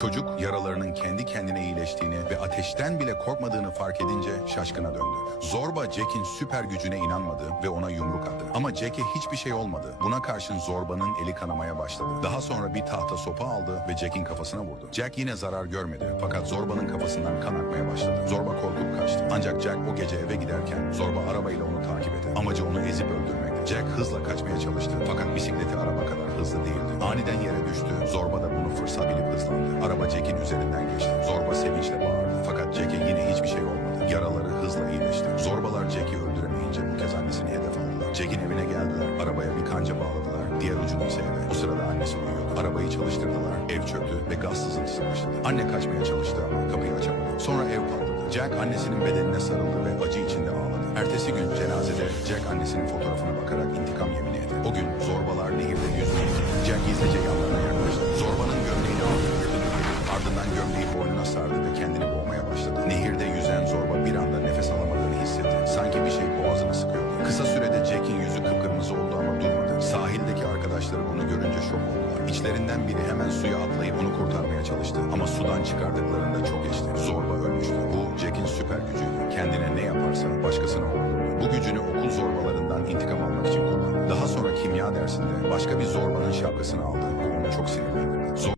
Çocuk yaralarının kendi kendine iyileştiğini ve ateşten bile korkmadığını fark edince şaşkına döndü. Zorba Jack'in süper gücüne inanmadı ve ona yumruk attı. Ama Jack'e hiçbir şey olmadı. Buna karşın Zorba'nın eli kanamaya başladı. Daha sonra bir tahta sopa aldı ve Jack'in kafasına vurdu. Jack yine zarar görmedi fakat Zorba'nın kafasından kan akmaya başladı. Zorba korkup kaçtı. Ancak Jack o gece eve giderken Zorba arabayla onu takip etti. Amacı onu ezip öldürmekti. Jack hızla kaçmaya çalıştı fakat bisikleti araba kadar hızlı değildi. Aniden yere düştü. Zorba da bunu fırsat bilip hızlandı. Araba Jack'in üzerinden geçti. Zorba sevinçle bağırdı. Fakat Jack'e yine hiçbir şey olmadı. Yaraları hızla iyileşti. Zorbalar Jack'i öldüremeyince bu kez annesini hedef aldılar. Jack'in evine geldiler. Arabaya bir kanca bağladılar. Diğer ucunu ise eve. O sırada annesi uyuyordu. Arabayı çalıştırdılar. Ev çöktü ve gaz sızıntısı başladı. Anne kaçmaya çalıştı ama kapıyı açamadı. Sonra ev patladı. Jack annesinin bedenine sarıldı ve annesinin fotoğrafına bakarak intikam yemini etti. O gün zorbalar nehirde yüzmeye gitti. Jack gizlice yanlarına yaklaştı. Zorbanın gömleğini aldı. Ardından gömleği boynuna sardı ve kendini boğmaya başladı. Nehirde yüzen zorba bir anda nefes alamadığını hissetti. Sanki bir şey boğazını sıkıyordu. Kısa sürede Jack'in yüzü kıpkırmızı oldu ama durmadı. Sahildeki arkadaşları bunu görünce şok oldular. İçlerinden biri hemen suya atlayıp onu kurtarmaya çalıştı. Ama sudan çıkardıklarında çok geçti. Zorba ölmüştü. Başkasına olur. Bu gücünü okul zorbalarından intikam almak için kullandı. Daha sonra kimya dersinde başka bir zorbanın şapkasını aldı. Bu onu çok sinirlendirdi. Zor-